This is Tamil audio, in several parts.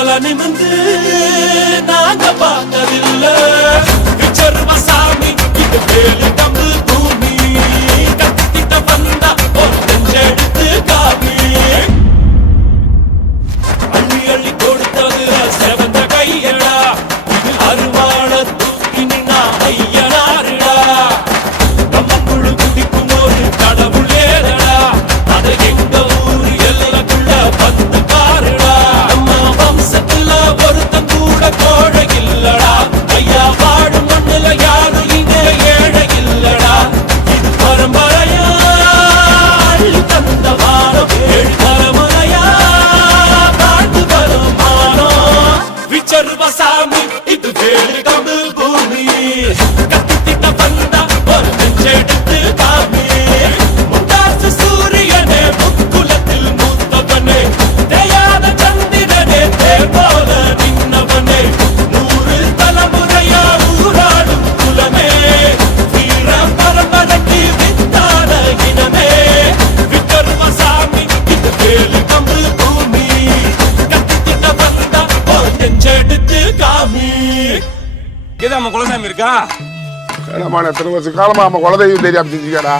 தலை நிமிந்து நாங்க பார்க்கவில்லை. கீதா அம்மா குலசாமி இருக்கா? ஏடாமா நான் எத்தனை வருஷம் காலமா நம்ம குலதெய்வம் தெரியாம செஞ்சுக்கடா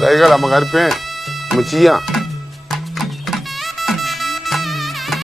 தயகால் நம்ம கருப்பேன். நம்ம சீயான்